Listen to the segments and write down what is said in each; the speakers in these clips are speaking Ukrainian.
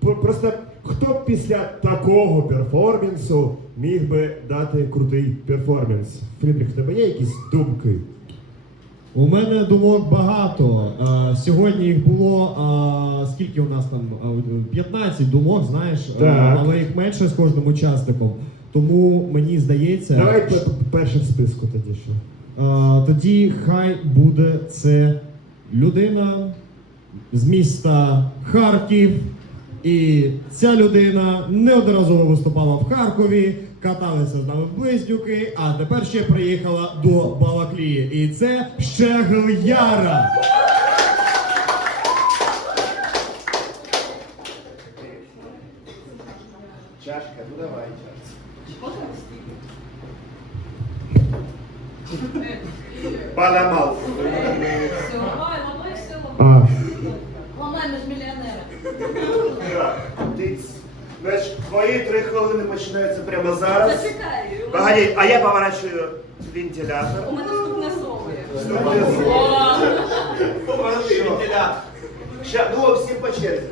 Про- Просто хто б після такого перформансу міг би дати крутий перформанс? Фрідріх, в тебе є якісь думки? У мене думок багато. Сьогодні їх було а, скільки у нас там А, 15 думок, знаєш, Так. але їх менше з кожним учасником. Тому мені здається, Давай що- перше в списку тоді що. Тоді хай буде це людина з міста Харків. І ця людина неодноразово виступала в Харкові, каталася з нами в близнюки, а тепер ще приїхала до Балаклії. І це Щегл Яра. Чашка, ну давай чашка. Поламав. Все, ой, все, А, ламай. Ламай, ми ж мільйонери. так, ти, ц- значить, твої три хвилини починаються прямо зараз. Зачекай. у Погоди, а я поворачую вентилятор. У мене вступне слово є. Вступне слово. Поворачую вентилятор. Ща, ну всі по черзі.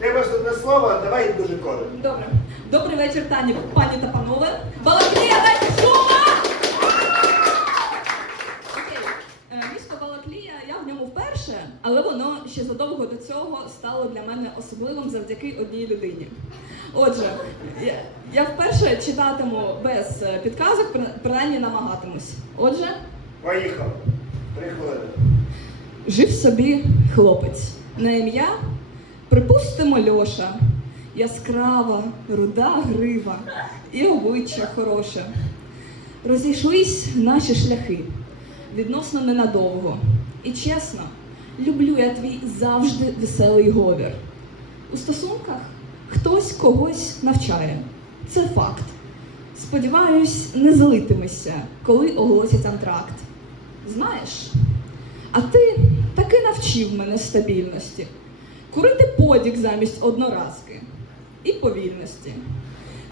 Тебе вступне слово, давай дуже коротко. Добре. Добрий вечір, Тані, пані та панове. Балаклія, дайте але воно ще задовго до цього стало для мене особливим завдяки одній людині. Отже, я, вперше читатиму без е, підказок, принаймні намагатимусь. Отже, Поїхали. Три хвилини. Жив собі хлопець на ім'я, припустимо, Льоша, яскрава, руда грива і обличчя хороше. Розійшлись наші шляхи відносно ненадовго. І чесно, люблю я твій завжди веселий говір. У стосунках хтось когось навчає. Це факт. Сподіваюсь, не залитимешся, коли оголосять антракт. Знаєш, а ти таки навчив мене стабільності. Курити подік замість одноразки і повільності.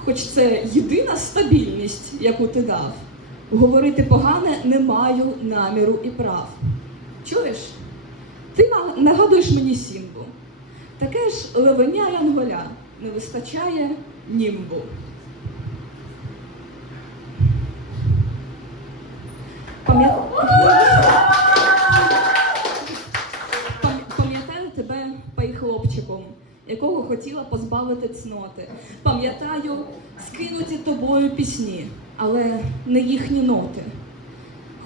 Хоч це єдина стабільність, яку ти дав. Говорити погане не маю наміру і прав. Чуєш? Ти нагадуєш мені Сімбу. Таке ж левеня янголя не вистачає німбу. Пам'ятаю. Тебе пай хлопчиком, якого хотіла позбавити цноти. Пам'ятаю скинуті тобою пісні, але не їхні ноти.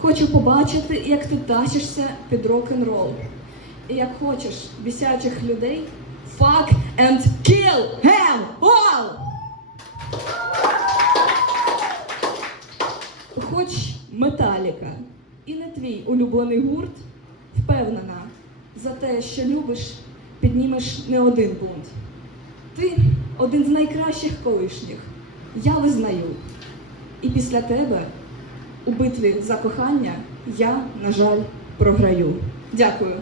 Хочу побачити, як ти тащишся під рок-н-рол. Як хочеш бісячих людей, fuck and kill them all! Хоч металіка і не твій улюблений гурт, впевнена, за те, що любиш, піднімеш не один бунт. Ти один з найкращих колишніх, я визнаю. І після тебе у битві за кохання я, на жаль, програю. Дякую.